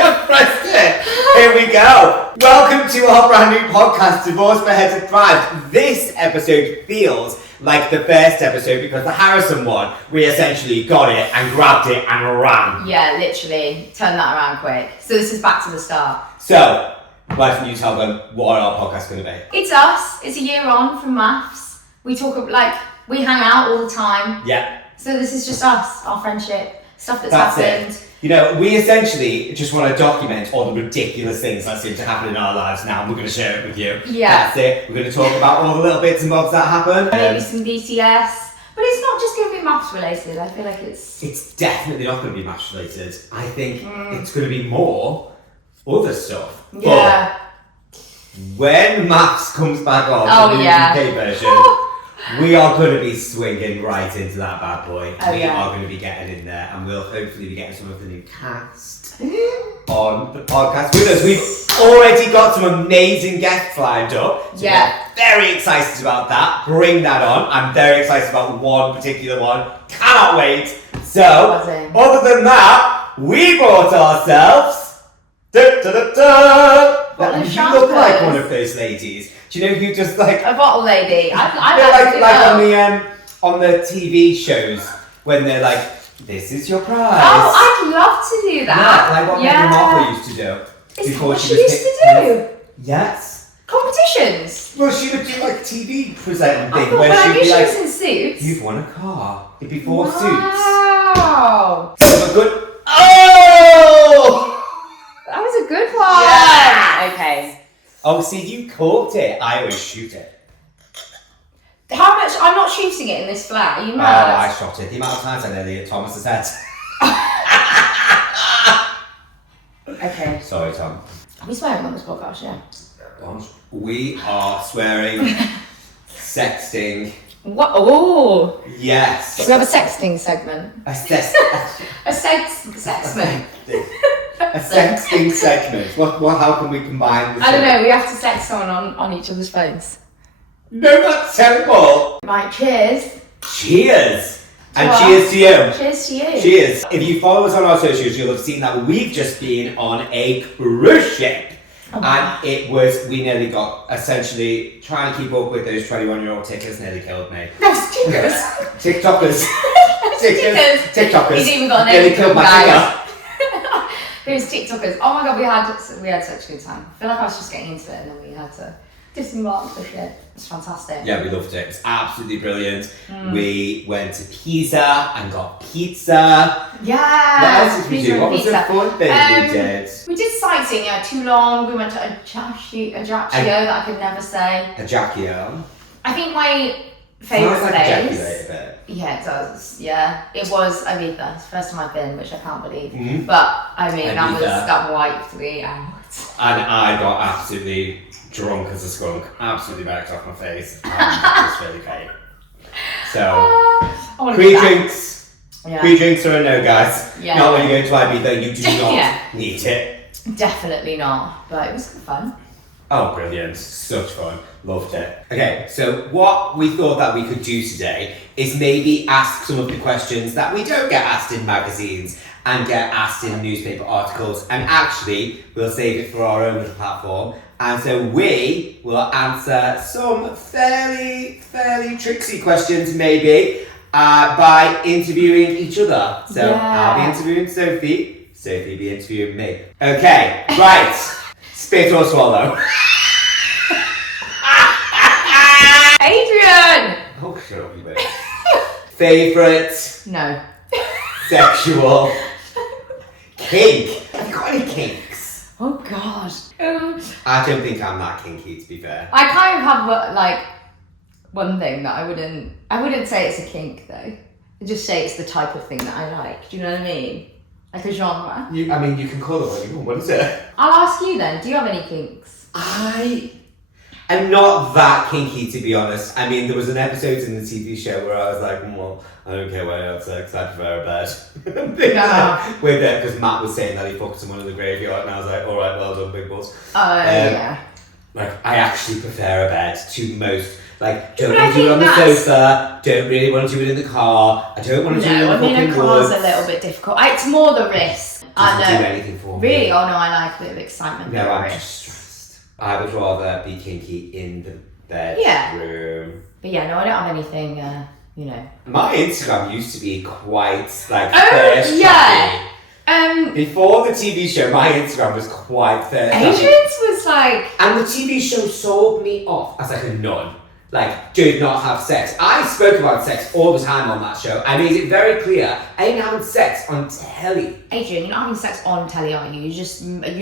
I've pressed it. Here we go. Welcome to our brand new podcast, Divorce, Beheaded, Thrive. This episode feels like the first episode because the Harrison one, we essentially got it and grabbed it and ran. Yeah, literally. Turn that around quick. So this is back to the start. So, why don't you tell them what our podcast's going to be? It's us. It's a year on from maths. We talk, we hang out all the time. Yeah. So this is just us, our friendship, stuff that's happened. It. You know, we essentially just want to document all the ridiculous things that seem to happen in our lives now, and we're going to share it with you. Yeah. That's it. We're going to talk about all the little bits and bobs that happen. Maybe some DCS. But it's not just going to be maths related. I feel like it's... It's definitely not going to be maths related. I think it's going to be more other stuff. Yeah. But when maths comes back on, the UK version... We are going to be swinging right into that bad boy. We are going to be getting in there, and we'll hopefully be getting some of the new cast on the podcast with us. We've already got some amazing guests lined up. So we're very excited about that. Bring that on. I'm very excited about one particular one. Cannot wait. So, other than that, we brought ourselves... You look like one of those ladies. Do you know who just like a bottle lady? I on the TV shows when they're like, "This is your prize." Oh, I'd love to do that. Yeah, like what Meghan Markle used to do. Is that what she used to do? Yes. Competitions. Well, she would do like TV presenting thing where she'd be like, in suits. "You've won a car." It'd be 4 suits. Wow. So a good. Oh! That was a good one. Yeah. Okay. Oh, see, you caught it. I always shoot it. How much? I'm not shooting it in this flat. Are you mad? Oh, I shot it. The amount of times I nearly hit Thomas's head. Okay. Sorry, Tom. Are we swearing on this podcast? Yeah. We are swearing, sexting. What? Oh. Yes. We have a sexting segment. A sexment. A sexment. A sexting segment. What? How can we combine this? I don't know. We have to sex someone on each other's phones. No, that's terrible. Right. Cheers. Cheers. And cheers to you. Cheers to you. Cheers. If you follow us on our socials, you'll have seen that we've just been on a cruise ship. Oh, wow. And we nearly got, essentially, trying to keep up with those 21-year-old tickers nearly killed me. Those tickers? TikTokers. TikTokers. He's even got a name. Nearly killed my finger. Those TikTokers. Oh my god, we had such a good time. I feel like I was just getting into it and then we had to disembark the shit. It's fantastic. Yeah, we loved it. It's absolutely brilliant. We went to Pisa and got pizza. Yeah. What else did we do? What was the fun thing we did? We did sightseeing, too long. We went to Ajaccio that I could never say. Ajaccio. I think my favourite place. A bit. Yeah, it does. Yeah, it was Ibiza. It's the first time I've been, which I can't believe. Mm-hmm. But I mean, that wiped me out. And I got absolutely drunk as a skunk, absolutely backed off my face. It was really great. So, pre-drinks. Yeah. Pre-drinks are a no, guys. Yeah. Not when you go to Ibiza, you do not need it. Definitely not, but it was good fun. Oh, brilliant. Such fun. Loved it. Okay, so what we thought that we could do today is maybe ask some of the questions that we don't get asked in magazines and get asked in newspaper articles, and actually we'll save it for our own little platform. And so we will answer some fairly tricksy questions maybe by interviewing each other. So I'll be interviewing Sophie be interviewing me. Okay, right. Spit or swallow? Adrian! Oh, shut up, you bitch. Favourite? No. Sexual? Kink? Have you got any kinks? Oh, God. I don't think I'm that kinky, to be fair. I kind of have, one thing that I wouldn't say it's a kink, though. I'd just say it's the type of thing that I like. Do you know what I mean? Like a genre. You can call it what you want. What is it? I'll ask you then. Do you have any kinks? I'm not that kinky, to be honest. I mean, there was an episode in the TV show where I was like, well, I don't care where I have sex, I prefer a bed. With it, because Matt was saying that he fucked someone in the graveyard, and I was like, alright, well done, big balls. Yeah. Like, I actually prefer a bed to most. Like, don't want to do it on the sofa, don't really want to do it in the car, I don't want to do it in the fucking a car's woods. a little bit difficult. It's more the risk. I Doesn't know. do anything for me. Really? Oh no, I like a bit of excitement. No, I'm just stressed. I would rather be kinky in the bedroom. Yeah. But yeah, no, I don't have anything, you know. My Instagram used to be quite like Oh, yeah. Before the TV show, my Instagram was quite thirst. Adrian's was like... And the TV show sold me off as like a nun. Like, did not have sex. I spoke about sex all the time on that show. I made it very clear. I ain't having sex on telly. Adrian, you're not having sex on telly, are you? You're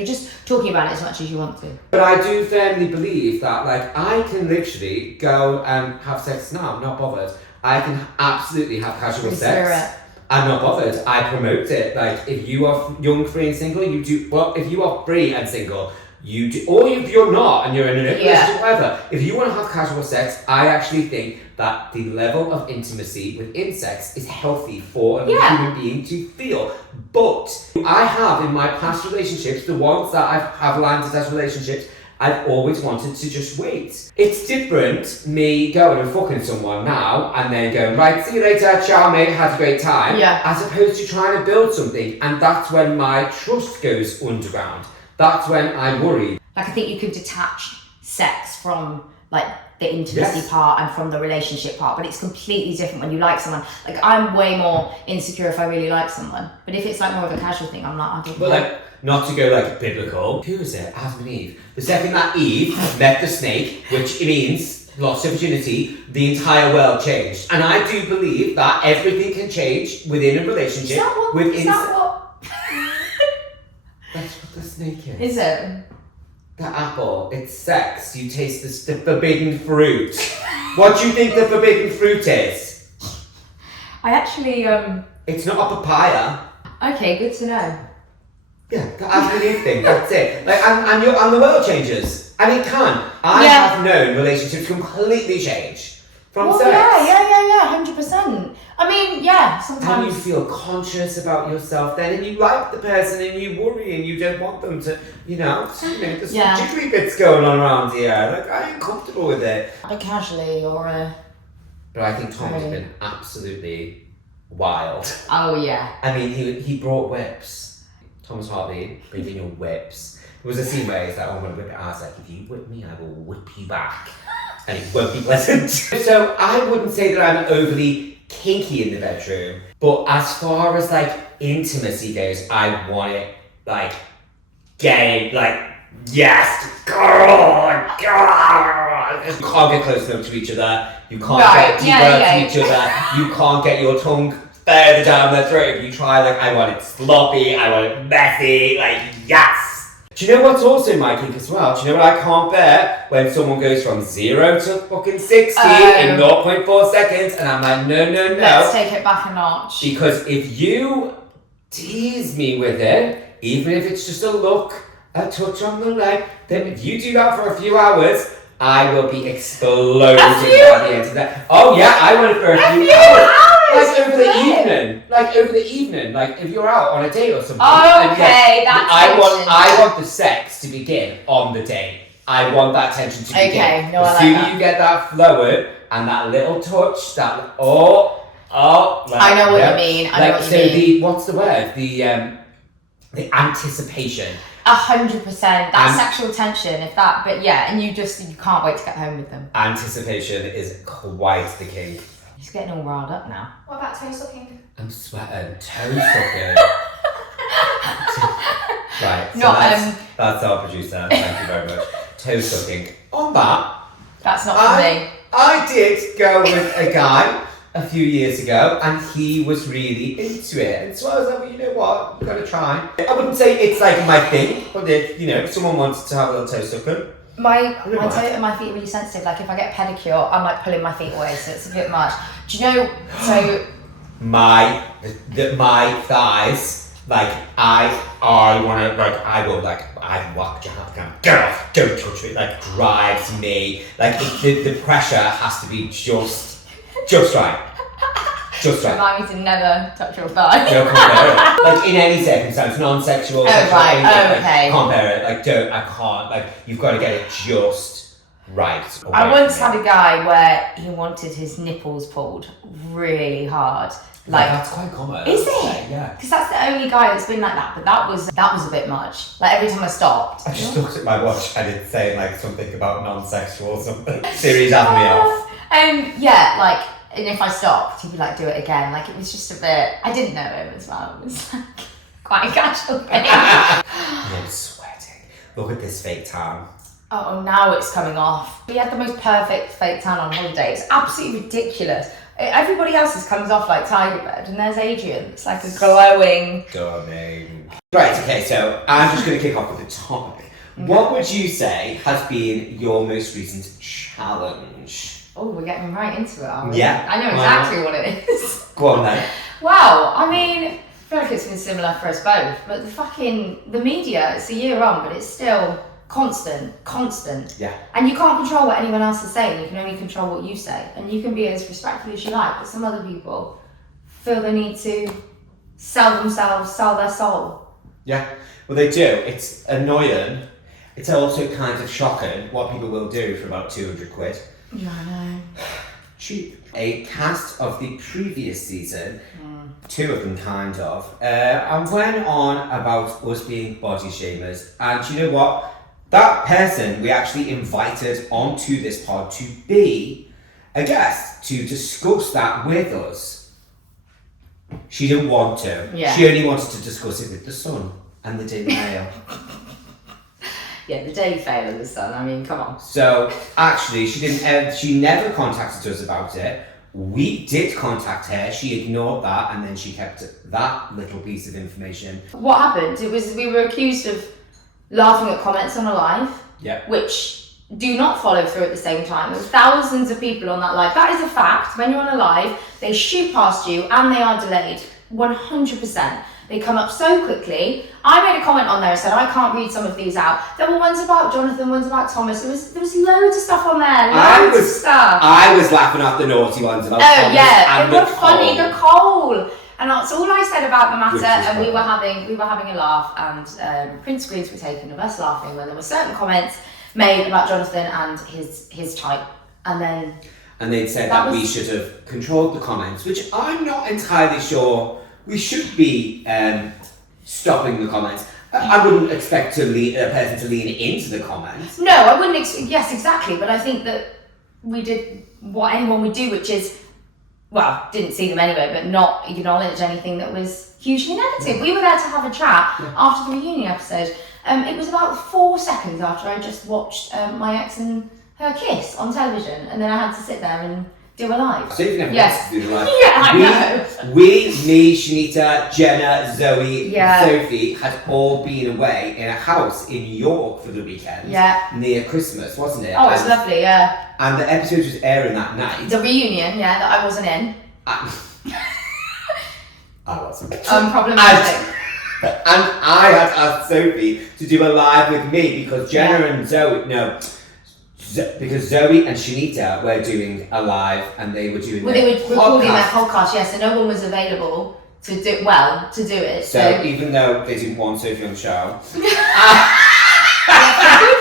just talking about it as much as you want to. But I do firmly believe that, like, I can literally go and have sex now. I'm not bothered. I can absolutely have casual sex. I'm not bothered. I promote it. Like, if you are young, free, and single, you do. Well, if you are free and single, you do. Or if you're not and you're in an open relationship, whatever. If you want to have casual sex, I actually think that the level of intimacy within sex is healthy for a human being to feel. But I have in my past relationships, the ones that I have landed as relationships, I've always wanted to just wait. It's different me going and fucking someone now and then going, right, see you later, ciao mate, had a great time. As opposed to trying to build something, and that's when my trust goes underground. That's when I worry. Like, I think you can detach sex from like the intimacy part and from the relationship part, but it's completely different when you like someone. Like, I'm way more insecure if I really like someone, but if it's like more of a casual thing, I'm like, I don't know. Like, not to go like biblical. Who was it? Adam and Eve. The second that Eve met the snake, which means lost her virginity, the entire world changed. And I do believe that everything can change within a relationship. Is that what? That's what the snake is. Is it? The apple. It's sex. You taste the forbidden fruit. What do you think the forbidden fruit is? I actually It's not a papaya. Okay, good to know. Yeah, the Adam and Eve thing, that's it. Like, and the world changes. And it can. I have known relationships completely change from sex. Yeah, 100%. I mean, sometimes. And you feel conscious about yourself then, and you like the person, and you worry, and you don't want them to, there's some jiggly bits going on around here. Like, I ain't comfortable with it. Casually or But I think Tom has been absolutely wild. Oh, yeah. I mean, he brought whips. Thomas Harvey, bringing your whips. There was a scene where he's like, oh, I'm going to whip it. I was like, if you whip me, I will whip you back. And it won't be pleasant. So I wouldn't say that I'm overly kinky in the bedroom. But as far as, like, intimacy goes, I want it, like, gay, like, yes, girl. You can't get close enough to each other. You can't get deeper to each other. You can't get your tongue further down their throat. If you try, like, I want it sloppy, I want it messy, like, yes! Do you know what's also my kink as well? Do you know what I can't bear? When someone goes from 0 to fucking 60 in 0.4 seconds, and I'm like, no. Let's take it back a notch. Because if you tease me with it, even if it's just a look, a touch on the leg, then if you do that for a few hours, I will be exploding by the end of that. Oh yeah, I want it for a few hours. Like over the evening, like if you're out on a date or something. Oh, okay, that's I want the sex to begin on the date. I want that tension to begin. Okay, no, the sooner you get that flowing and that little touch, that like, I know what you mean. I know what you mean. What's the word? The anticipation. 100%. That's sexual tension, and you can't wait to get home with them. Anticipation is quite the kink. He's getting all riled up now. What about toe sucking? I'm sweating. Toe sucking. Right, so that's our producer. Thank you very much. Toe sucking. On that. That's not for me. I did go with a guy a few years ago, and he was really into it. And so I was like, well, you know what? I'm gonna try. I wouldn't say it's like my thing, but if someone wanted to have a little toe sucking. My feet are really sensitive. Like if I get a pedicure, I'm like pulling my feet away, so it's a bit much. Do you know? So my thighs, like I want to, like I will, like I walk down, get off, don't touch it. Like drives me. Like the pressure has to be just right. Just right. Remind me to never touch your thigh. No, can't bear it. Like in any circumstance, non-sexual. Oh right. Thing, okay. Can't bear it. Like I can't. Like you've got to get it just Right. I once had a guy where he wanted his nipples pulled really hard. Like, that's quite common. Is it? Yeah. Because that's the only guy that's been like that. But that was a bit much. Like every time I stopped. I just looked at my watch and it's saying like something about non-sexual or something. Siri's having me off. Yeah, like, and if I stopped, he'd be like, do it again. Like, it was just a bit. I didn't know him as well. It was like quite a casual thing. I'm sweating. Look at this fake tan. Oh, now it's coming off. He had the most perfect fake tan on holiday. It's absolutely ridiculous. Everybody else's comes off like tiger bed, and there's Adrian. It's like a glowing. Stunning. Right, okay, so I'm just going to kick off with the topic. What would you say has been your most recent challenge? Oh, we're getting right into it, aren't we? Yeah. I know exactly what it is. Go on then. Wow, I mean, I feel like it's been similar for us both, but the media, it's a year on, but it's still constant. Yeah. And you can't control what anyone else is saying, you can only control what you say. And you can be as respectful as you like, but some other people feel the need to sell themselves, sell their soul. Yeah, well they do. It's annoying. It's also kind of shocking what people will do for about 200 quid. Yeah, I know. Cheap. A cast of the previous season, two of them kind of, and went on about us being body shamers. And you know what? That person we actually invited onto this pod to be a guest to discuss that with us. She didn't want to. Yeah. She only wanted to discuss it with the Sun and the Daily Mail. Yeah, the Daily Mail and the Sun, I mean, come on. So actually, she never contacted us about it. We did contact her, she ignored that, and then she kept that little piece of information. What happened? It was, we were accused of laughing at comments on a live, Yep. which do not follow through at the same time. There's thousands of people on that live. That is a fact. When you're on a live, they shoot past you and they are delayed. 100%. They come up so quickly. I made a comment on there and said, I can't read some of these out. There were ones about Jonathan, ones about Thomas. There was loads of stuff on there. Loads of stuff. I was laughing at the naughty ones about Oh Thomas yeah, and they were Nicole. funny. Nicole. And that's all I said about the Which matter. is And we funny. were having a laugh, and print screens were taken of us laughing when there were certain comments made about Jonathan and his type. And they'd said that we should have controlled the comments, which I'm not entirely sure we should be stopping the comments. I wouldn't expect a person to lean into the comments. no, I wouldn't. Yes, exactly. But I think that we did what anyone would do, which is, well, didn't see them anyway, but not acknowledge anything that was hugely negative. We were there to have a chat after the reunion episode. It was about 4 seconds after I just watched my ex and her kiss on television, and then I had to sit there and do a live. So you've never Yes. wanted to do the live. Yeah, I know. Me, Shanita, Jenna, Zoe, Yeah. Sophie had all been away in a house in York for the weekend. Yeah. Near Christmas, wasn't it? Oh, it's lovely, yeah. And the episode was airing that night. The reunion, yeah, that I wasn't in. I wasn't. Problematic. And I had asked Sophie to do a live with me because Jenna and Zoe, because Zoe and Shanita were doing a live and they were doing Well, they were recording their podcast. podcast, yes, so no one was available to do it. So even though they didn't want Sophie on the show. For good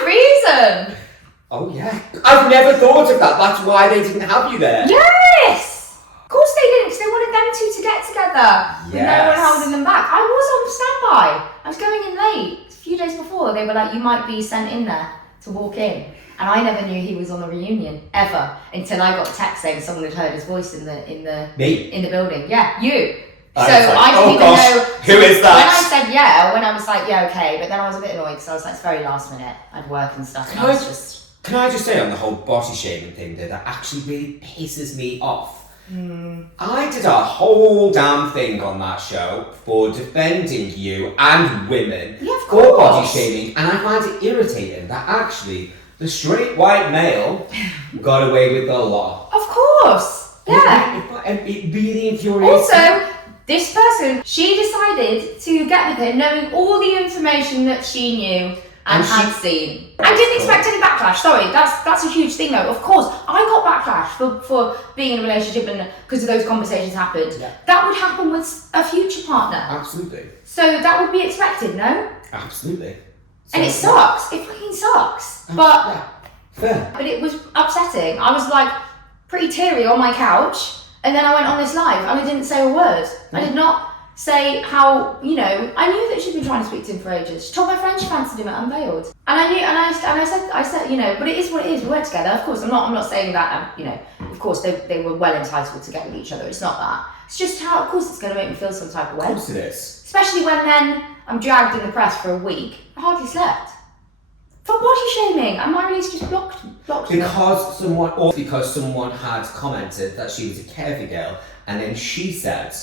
reason. Oh yeah. I've never thought of that. That's why they didn't have you there. Yes! Of course they didn't, because they wanted them two to get together. With no one holding them back. I was on standby. I was going in late. A few days before, they were like, you might be sent in there to walk in. And I never knew he was on the reunion, ever, until I got a text saying someone had heard his voice in the building. Yeah, you. So I didn't even know. Who is that? When I said yeah, when I was like, yeah, okay, but then I was a bit annoyed because I was like, it's very last minute. I'd work and stuff. And I was just. Can I just say on the whole body shaming thing that actually really pisses me off? I did a whole damn thing on that show for defending you and women for body shaming, and I find it irritating that actually the straight white male got away with the law. Of course, yeah. It really infuriates me. Also, this person, she decided to get with him knowing all the information that she knew and had seen. I didn't expect any backlash. Sorry, that's a huge thing though. Of course, I got backlash for being in a relationship and because of those conversations happened. Yeah. That would happen with a future partner. Absolutely. So that would be expected, no? Absolutely. And it sucks. It fucking sucks. But Fair. But it was upsetting. I was like pretty teary on my couch, and then I went on this live and I didn't say a word. I did not say how, I knew that she'd been trying to speak to him for ages. She told my friend she fancied him at Unveiled. And I knew, and I said, but it is what it is. We went together. Of course, I'm not saying that, of course they were well entitled to get with each other. It's not that. It's just how, of course, it's going to make me feel some type of way. Of course it is. Especially when then I'm dragged in the press for a week. I hardly slept. For body shaming, and my release just blocked me. Because someone had commented that she was a curvy girl, and then she said,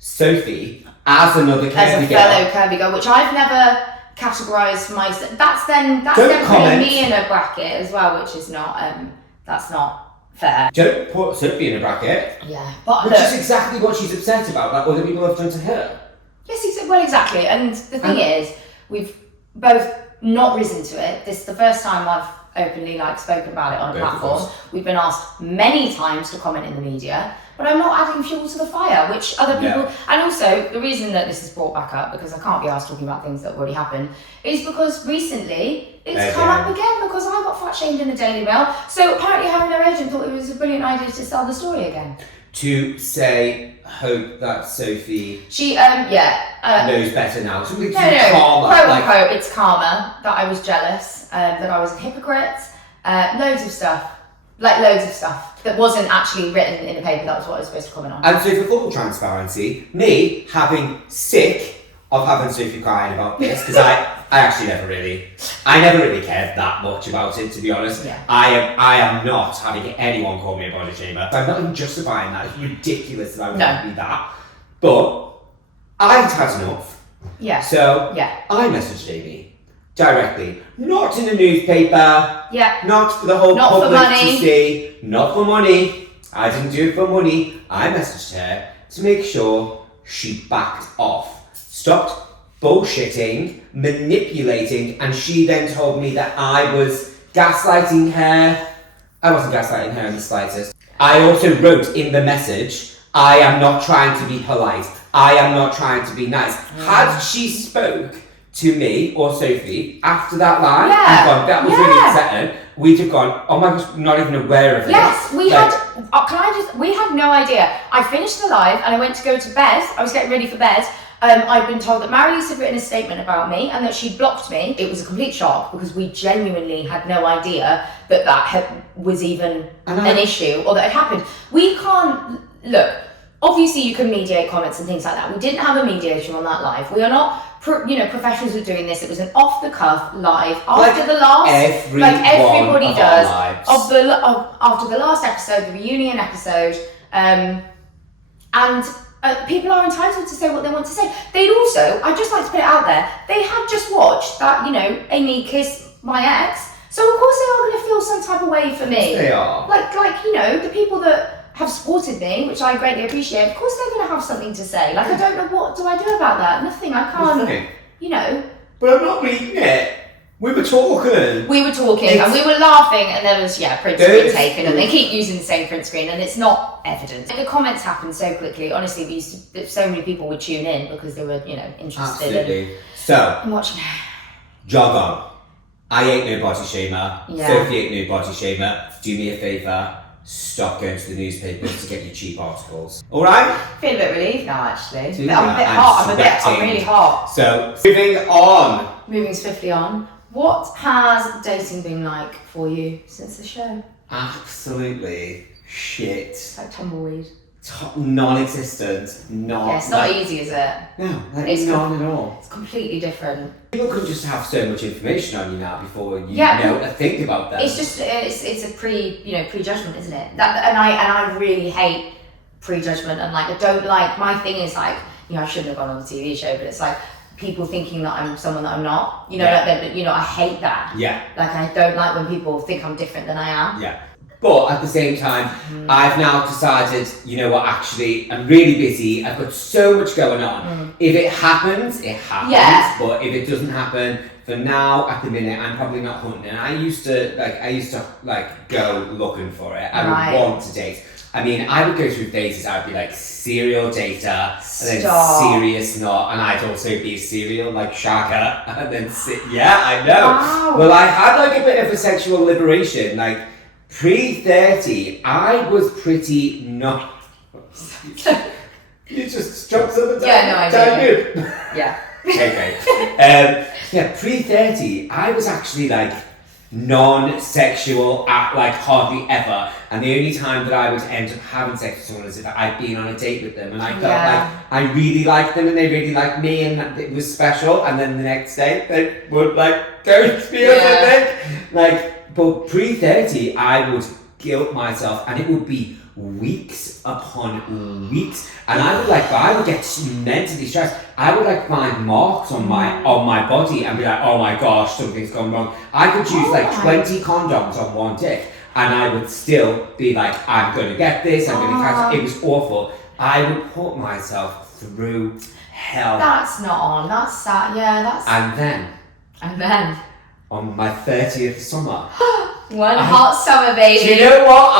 Sophie, as another curvy girl. As a fellow curvy girl, which I've never categorised myself. That's then putting me in a bracket as well, which is not, that's not fair. Don't put Sophie in a bracket. Yeah, but which is exactly what she's upset about, that other people have done to her. Yes, well, exactly. And the thing is, we've both not risen to it. This is the first time I've openly spoken about it on a platform. We've been asked many times to comment in the media, but I'm not adding fuel to the fire, which other people, and also the reason that this is brought back up, because I can't be asked talking about things that have already happened, is because recently it's come up again because I got fat shamed in the Daily Mail. So apparently having their agent thought it was a brilliant idea to sell the story again. To say, hope that Sophie knows better now. So no, quote unquote, it's karma, that I was jealous, that I was a hypocrite, loads of stuff that wasn't actually written in the paper. That was what I was supposed to comment on. And so for full transparency, me having sick of having Sophie crying about this, because I never really cared that much about it, to be honest. Yeah. I am not having anyone call me a body shamer. I'm not even justifying that. It's ridiculous that I would be that. But I'd had enough. Yeah. So I messaged Amy directly, not in the newspaper. Yeah. Not for the whole Not public for money. to see. Not for money. I didn't do it for money. I messaged her to make sure she backed off. Stopped bullshitting, manipulating, and she then told me that I was gaslighting her. I wasn't gaslighting her in the slightest. I also wrote in the message, I am not trying to be polite. I am not trying to be nice. Had she spoke to me or Sophie after that line and gone, that was really upsetting, we'd have gone, oh my gosh, not even aware of it. Yes, we had no idea. I finished the live and I went to go to bed. I was getting ready for bed. I'd been told that Marilise had written a statement about me and that she blocked me. It was a complete shock because we genuinely had no idea that was even an issue or that it happened. We can't, look, obviously you can mediate comments and things like that. We didn't have a mediator on that live. We are not professionals at doing this. It was an off-the-cuff live after the last, everybody does, after the last episode, the reunion episode, and people are entitled to say what they want to say. They'd also, I'd just like to put it out there, they had just watched that, Amy kissed my ex, so of course they are going to feel some type of way for me. They are. The people that have supported me, which I greatly appreciate, of course they're going to have something to say. I don't know, what do I do about that? Nothing, I can't, But I'm not reading it. We were talking, and we were laughing, and there was print screen taken, and they keep using the same print screen, and it's not evident. The comments happened so quickly. Honestly, so many people would tune in because they were, interested in watching. Jog on. I ain't no body shamer. Sophie ain't no body shamer. Do me a favour. Stop going to the newspapers to get your cheap articles. All right? I feel a bit relieved now, actually. I'm a bit hot. I'm really hot. So, moving swiftly on. What has dating been like for you since the show? Absolutely shit. It's like tumbleweed. Non-existent. It's not easy, is it? No, it's not at all. It's completely different. People can just have so much information on you now before you know to think about them. It's just it's a prejudgment, isn't it? And I really hate prejudgment, and I don't like, my thing is I shouldn't have gone on a TV show, but it's people thinking that I'm someone that I'm not. I hate that. Yeah. I don't like when people think I'm different than I am. Yeah. But at the same time, I've now decided, actually, I'm really busy. I've got so much going on. If it happens, it happens. Yeah. But if it doesn't happen, for now, at the minute, I'm probably not hunting. I used to go looking for it. I would want to date. I mean, I would go through phases. I'd be like serial dater, and then Stop. serious not, and I'd also be serial like shagger, and then yeah, I know. Wow. Well, I had like a bit of a sexual liberation. Like pre-30, I was pretty not. You just jumped on the Yeah, no, I did. Yeah. Okay. Yeah, pre-30, I was actually like non-sexual at like hardly ever, and the only time that I would end up having sex with someone is if I'd been on a date with them and I felt like I really liked them and they really liked me and that it was special, and then the next day they would like ghost me or something. Like, but pre-30, I would guilt myself, and it would be weeks upon weeks, and I would get mentally stressed. I would like find marks on my body and be like, oh my gosh, something's gone wrong. I could use like 20 condoms on one dick, and I would still be like, I'm gonna get this, I'm gonna catch it. It was awful. I would put myself through hell. That's not on. That's sad. Yeah, that's. And then on my 30th summer, hot summer, baby. do you know what?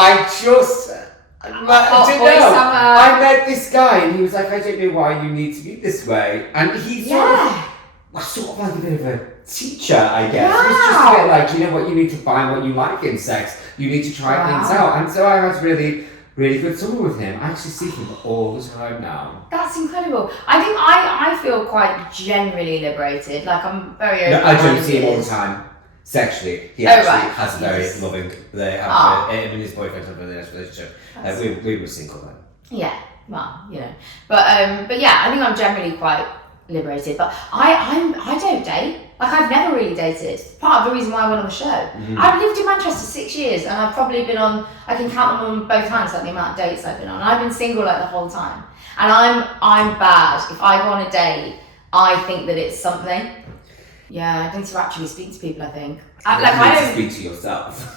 I met this guy and he was like, I don't know why you need to be this way. And he's sort of like a bit of a teacher, I guess. Yeah. It was just a bit like, you know what, you need to find what you like in sex. You need to try things out. And so I had really, really good summer with him. I actually see him all the time now. That's incredible. I think I feel quite generally liberated. Like I'm very open. No, I don't see him all the time. Sexually, he actually has a very loving. They have him and his boyfriend have a really nice relationship. We were single then. Yeah, well, you know, but yeah, I think I'm generally quite liberated. But I don't date. Like I've never really dated. Part of the reason why I went on the show. I've lived in Manchester 6 years, and I've probably been on. I can count them on both hands, like the amount of dates I've been on. I've been single like the whole time, and I'm bad. If I go on a date, I think that it's something. Yeah, I need to actually speak to people, I think. I don't speak to yourself.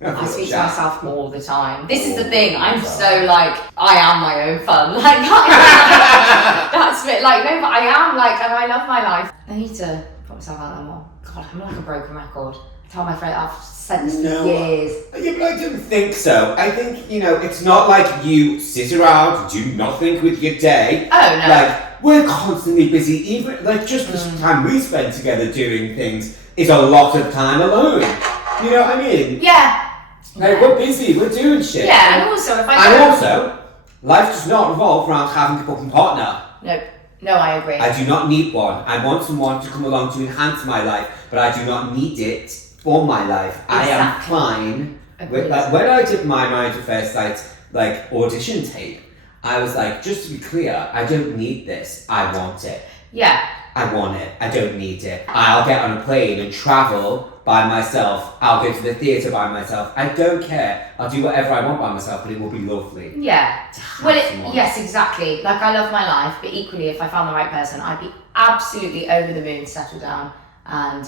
I speak to myself all the time. This is the thing, I'm so like, I am my own fun. Like, that's it. Like, no, but I am like, and I love my life. I need to put myself out there more. God, I'm like a broken record. I tell my friend, I've said this for years. Yeah, but I don't think so. I think, you know, it's not like you sit around, do nothing with your day. Oh, no. Like, we're constantly busy, even like just the time we spend together doing things is a lot of time alone. You know what I mean? Yeah. Like we're busy, we're doing shit. Yeah, and also if life does not revolve around having a fucking partner. No, I agree. I do not need one. I want someone to come along to enhance my life, but I do not need it for my life. Exactly. I am fine. With, like, when I did my Married at First Sight like audition tape, I was like, just to be clear, I don't need this. I want it. Yeah. I want it. I don't need it. I'll get on a plane and travel by myself. I'll go to the theatre by myself. I don't care. I'll do whatever I want by myself, but it will be lovely. Yeah. Well, yes, exactly. Like I love my life, but equally, if I found the right person, I'd be absolutely over the moon, settle down, and.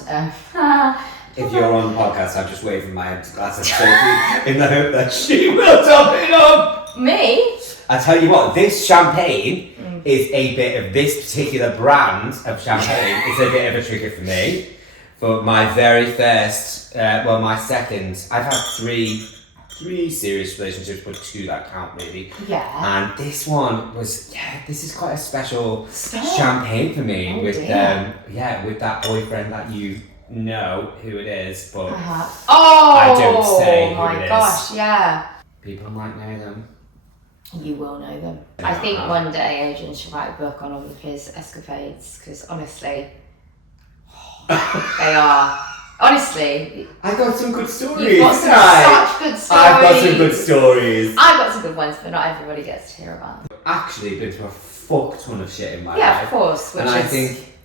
If you're on the podcast, I'm just waving my empty glass at Sophie in the hope that she will top it up. Me? I tell you what, this champagne is a bit of this particular brand of champagne. It's a bit of a trigger for me. For my very first, my second, I've had three serious relationships, but 2 that count maybe. Yeah. And this one was, this is quite a special champagne for me with that boyfriend that you know who it is, but I don't say who it is. Gosh, yeah. People might know them. You will know them. I think one day Adrian should write a book on all of his escapades, because honestly, they are. Honestly, I got some good stories. You've got such good stories. I've got some good stories. I've got some good ones, but not everybody gets to hear about them. I've actually been to a fuck ton of shit in my life. Yeah, of course.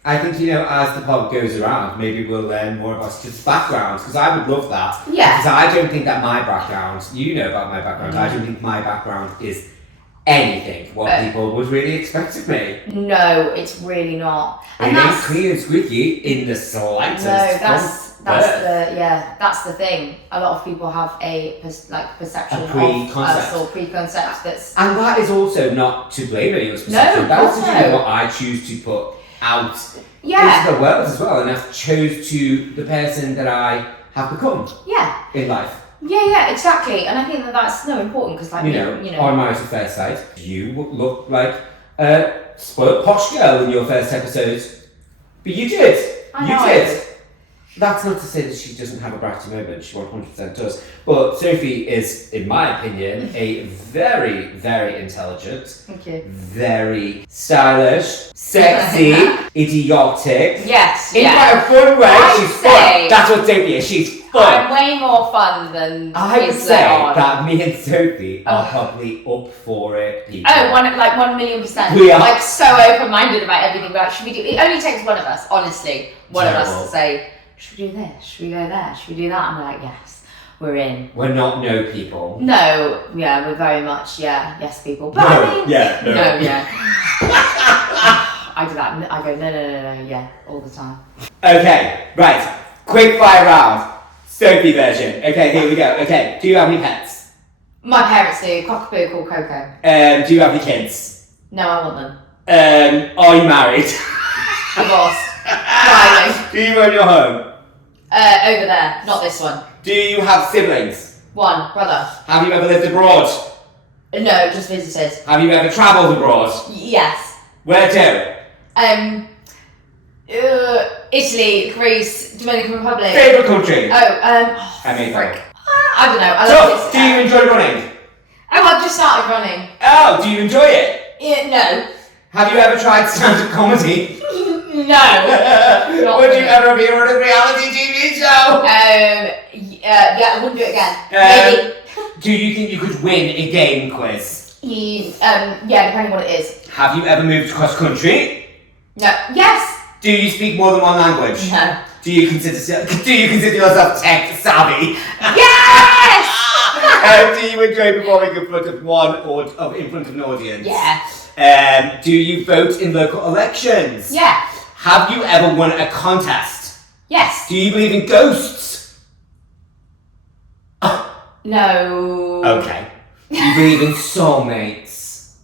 I think, you know, as the pod goes around, maybe we'll learn more about just backgrounds, because I would love that. Yeah. Because I don't think that my background, you know about my background, I don't think my background is anything what people would really expect of me. No, it's really not. And it ain't clean and squeaky in the slightest. No, that's the thing. A lot of people have a perception of us or preconcept that's... And that is also not to blame anyone's perception. That's to do what I choose to put out into the world as well, and I've chose to the person that I have become in life. Yeah, exactly. And I think that's important because, like, You know, on Marriage at First Sight, you look like a spoiled posh girl in your first episode. But you did. I know. You did. That's not to say that she doesn't have a bratty moment. She 100% does. But Sophie is, in my opinion, a very, very intelligent, Thank you. very stylish, sexy, idiotic. Yes. In quite a fun way. I'd She's say- fun. That's what Sophie is. She's fun. I'm way more fun than I would kids say let on. that me and Sophie are probably up for it. People. Oh, 1,000,000%. We are. Like, so open-minded about everything. Like, should we do? It only takes one of us, honestly. One of us to say, should we do this? Should we go there? Should we do that? And we're like, yes, we're in. We're not no people. No, yeah, we're very much, yes people. But No, I mean, yeah, no. I do that. I go, no, yeah, all the time. Okay, right. Quick fire round. Sophie version. Okay, here we go. Okay, do you have any pets? My parents do. Cockapoo called Coco. Do you have any kids? No, I want them. Are you married? Divorced. Driving. Do you own your home? Over there, not this one. Do you have siblings? One, brother. Have you ever lived abroad? No, just visited. Have you ever travelled abroad? Yes. Where to? Italy, Greece, Dominican Republic. Favourite country? Frick. Amazing. I don't know. I So, love do you enjoy running? I've just started running. Oh, do you enjoy it? No. Have you ever tried stand-up comedy? No. Not Would you really. ever appear on a reality TV show? Yeah, I wouldn't do it again. Maybe. Do you think you could win a game quiz? Yeah, depending on what it is. Have you ever moved cross country? No. Yes. Do you speak more than one language? No. Do you consider yourself tech savvy? Yes. Do you enjoy performing in front of in front of an audience? Yeah. Do you vote in local elections? Yeah. Have you ever won a contest? Yes. Do you believe in ghosts? No. Okay. Do you believe in soulmates?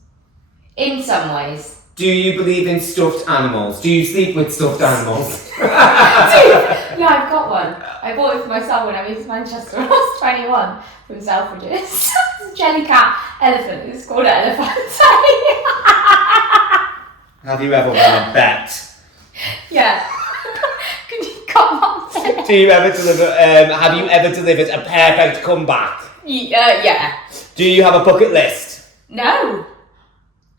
In some ways. Do you believe in stuffed animals? Do you sleep with stuffed animals? Yeah, I've got one. I bought it for myself when I moved to Manchester when I was 21 from Selfridges. It's a jelly cat elephant. It's called an elephant. Have you ever won a bet? Yeah. Can you come on there? Do you ever have you ever delivered a perfect comeback? Yeah. Do you have a bucket list? No.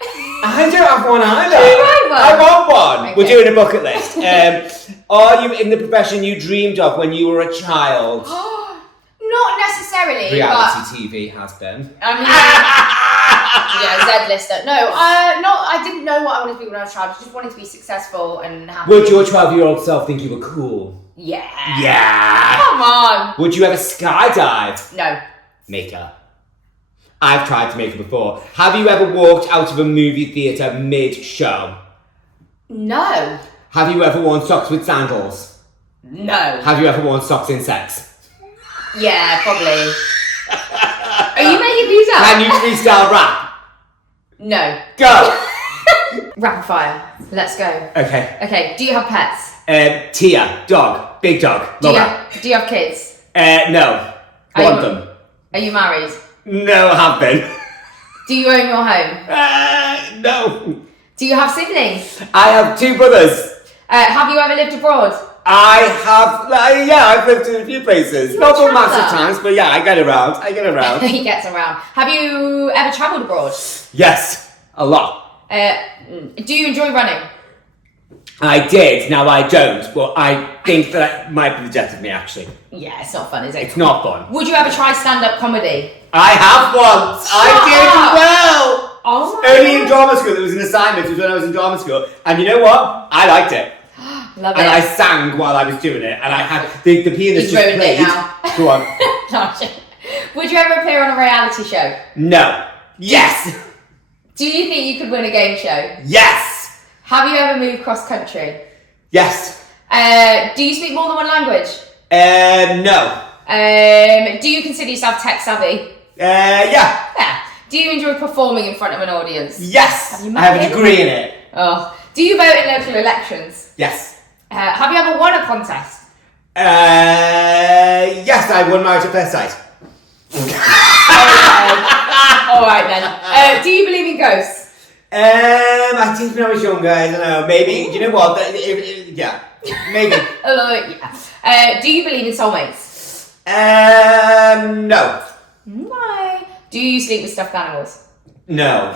I don't have one either. Do you have one? I want one. Okay. We're doing a bucket list. Are you in the profession you dreamed of when you were a child? Not necessarily. Reality TV has been. But, yeah, Z-lister. No, I didn't know what I wanted to be when I was a child. I just wanted to be successful and happy. Would your 12-year-old self think you were cool? Yeah. Yeah. Come on. Would you ever skydive? No. Maker. I've tried to make it before. Have you ever walked out of a movie theatre mid-show? No. Have you ever worn socks with sandals? No. Have you ever worn socks in sex? Yeah, probably. Are you making these up? Can you freestyle rap? No. Go! Rapid fire. Let's go. Okay. Okay, do you have pets? Tia, dog, big dog, Do love you, her. do you have kids? No. Are Want you- them. Are you married? No, have been. Do you own your home? No. Do you have siblings? I have 2 brothers. Have you ever lived abroad? I have, I've lived in a few places. You're Not a for massive traveller. times, but yeah, I get around. He gets around. Have you ever travelled abroad? Yes, a lot. Do you enjoy running? I did, now I don't, but I think that might be the death of me, actually. Yeah, it's not fun, is it? It's not fun. Would you ever try stand-up comedy? I have once. I Shut did up. well. Oh my Only in God. drama school. It was an assignment. It was when I was in drama school. And you know what? I liked it. Love And it. I sang while I was doing it. And I had the pianist He's just ruined it played. now. Go on. No, would you ever appear on a reality show? No. Yes. Do you think you could win a game show? Yes. Have you ever moved cross-country? Yes. Do you speak more than one language? No. Do you consider yourself tech-savvy? Yeah. Yeah. Do you enjoy performing in front of an audience? Yes. Have you I have met a him? degree in it. Oh. Do you vote in local elections? Yes. Have you ever won a contest? Yes, I won Marriage at First Sight. All right then. Do you believe in ghosts? I did when I was younger. I don't know. Maybe. You know what? Yeah. Maybe. Yeah. Do you believe in soulmates? No. No. Do you sleep with stuffed animals? No.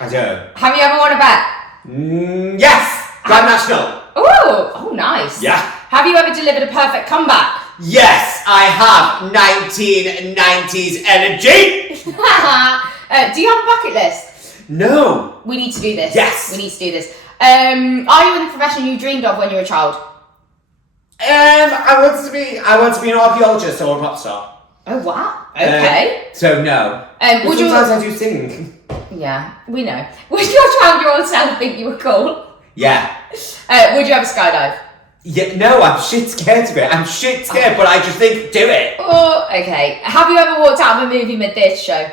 I don't. Have you ever won a bet? Yes. Grand National. Oh, nice. Yeah. Have you ever delivered a perfect comeback? Yes, I have. 1990s energy. Do you have a bucket list? No. We need to do this. Yes. We need to do this. Are you in the profession you dreamed of when you were a child? I want to be an archaeologist or a pop star. Oh wow. Okay. So no. Would you? Sometimes I do sing. Yeah, we know. Would your 12-year-old self think you were cool? Yeah. Would you ever skydive? Yeah. No, I'm shit scared of it. I'm shit scared, but I just think do it. Oh, okay. Have you ever walked out of a movie mid-theatre show?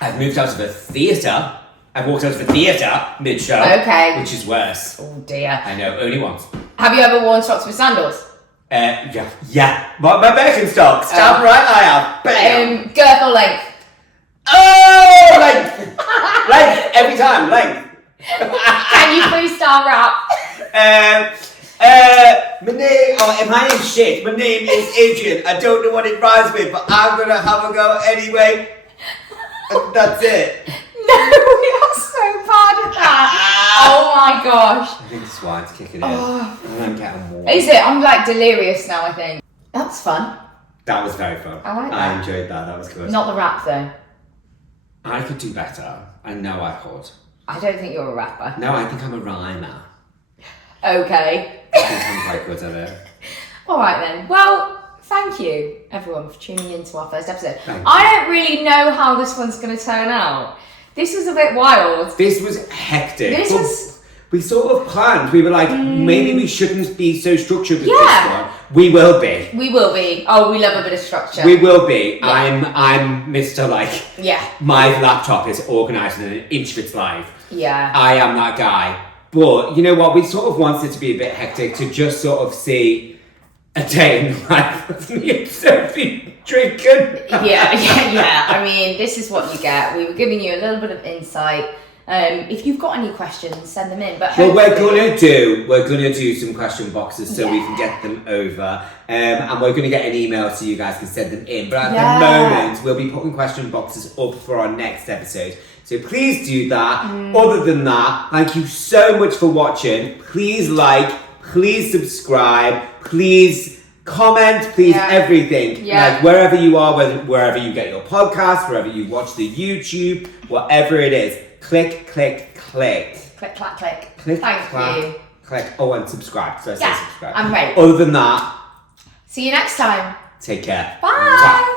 I've moved out of a theatre. I've walked out of a theatre mid-show. Okay. Which is worse. Oh dear. I know, only once. Have you ever worn socks with sandals? Yeah. My Birkenstocks. Damn right I have. Bam. Girth or length? Oh, length. Length. Every time, length. Can you freestyle rap? My name's shit. My name is Adrian. I don't know what it rhymes with, but I'm gonna have a go anyway. And that's it. No, we are so bad at that. Oh my gosh. I think the swine's kicking in. And I'm getting warm. Is it? I'm like delirious now, I think. That's fun. That was very fun. I like that. I enjoyed that. That was good. Not the rap though. I could do better. I know I could. I don't think you're a rapper. No, I think I'm a rhymer. Okay. I think I'm quite good at it. Alright then. Well, thank you everyone for tuning in to our first episode. Thank you. I don't really know how this one's going to turn out. This was a bit wild. This was hectic. This was... We sort of planned. We were like, maybe we shouldn't be so structured with this one. We will be. We will be. Oh, we love a bit of structure. We will be. Yeah. I'm Mr. Like... Yeah. My laptop is organised in an inch of its life. Yeah. I am that guy. But, you know what? We sort of wanted it to be a bit hectic to just sort of see a day in the life of me and Sophie drinking. Yeah. I mean, this is what you get. We were giving you a little bit of insight. If you've got any questions, send them in. But well, we're gonna do some question boxes so we can get them over, and we're gonna get an email so you guys can send them in. But at the moment, we'll be putting question boxes up for our next episode. So please do that. Other than that, thank you so much for watching. Please like, please subscribe, please comment, please everything. Like wherever you are, wherever you get your podcast, wherever you watch the YouTube, whatever it is. Click, click, click. Click, clack, click. Click, Thank clack, you. Click. Oh, and subscribe. So I say subscribe. I'm ready. Other than that, See you next time. take care. Bye.